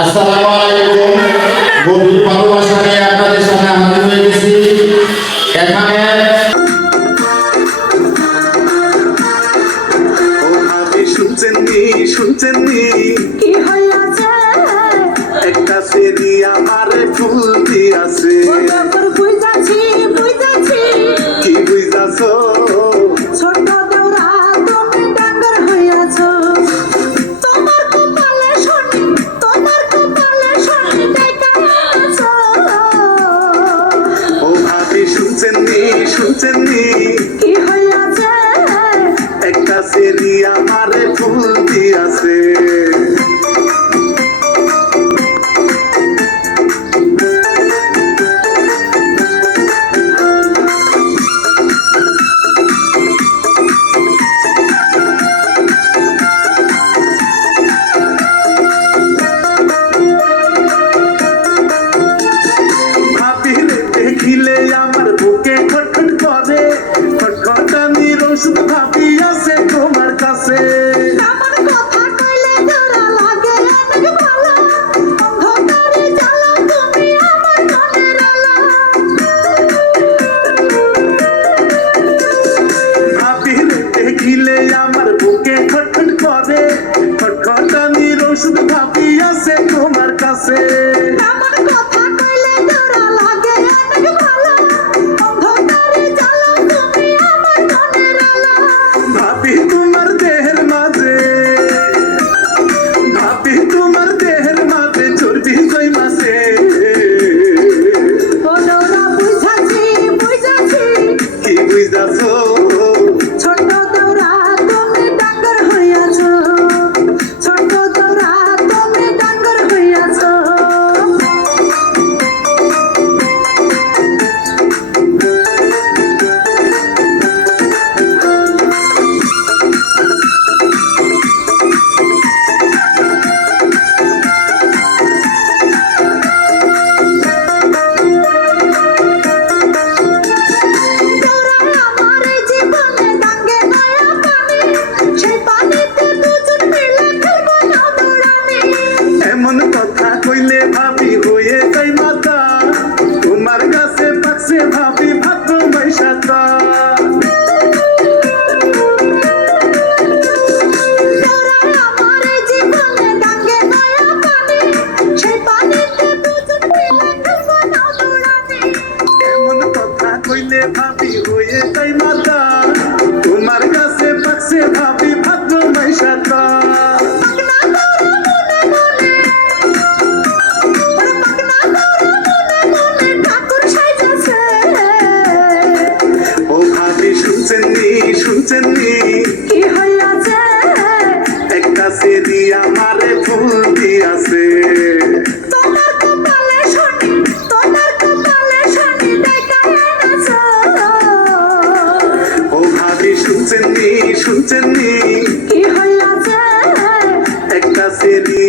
আসসালামু আলাইকুম। গভীর ভালোবাসা নিয়ে আপনাদের সামনে হাজির হয়ে গেছি। এখানে শুনছেন কি হইয়াছে একটা সেরি আমার ফুল দিয়াছে বুঝাছি কি বুঝাছো ছোট দেওরা তুমি ডাঙ্গার হইয়াছো তোমার কপালে শনি দেখা আছো ও ভাবি শুনছেন কি হইয়াছে একটা সেরি আমার ফুল দিয়াছে দেখিলে আমার বুকে খটখট করে খটখটানির ওষুধ ভাবি আছে তোমার কাছে আমার কথা কইলে জোড়া লাগে অনেক ভালো অন্ধকারে জ্বালা তুমি আমার মনের আলো ভাবি দেখিলে আমার বুকে খটখট করে খটখটানির ওষুধ ভাবি আছে তোমার কাছে আমার কথা কইলে জোড়া লাগে অনেক ভালো অন্ধকারে জ্বালা তুমি আমার মনের আলো ভাবি তোমার দেহের মাঝে চর্বি জন্মাছে ওরা বুঝাছি কি বুঝাছো ছোট দেওরা তুমি ডাঙ্গার হইয়াছো ছোট দেওরা তুমি ডাঙ্গার হইয়াছো এমন কথা কইলে ভাবি হয়ে যাই মাতা তোমার কাছে পাকছে ভাবি ভাদ্র বৈশাখা এমন কথা কইলে ভাবি হয়ে যাই মাতা তোমার কাছে পাকছে ভাবি ভাদ্র বৈশাখা ও ভাবি শুনছেন কি হইয়াছে একটা সেরি আমারে ফুল দিয়াছে তোমার কপালে শনি দেখা আছো ও ভাবি শুনছেন কি হইয়াছে একটা সেরি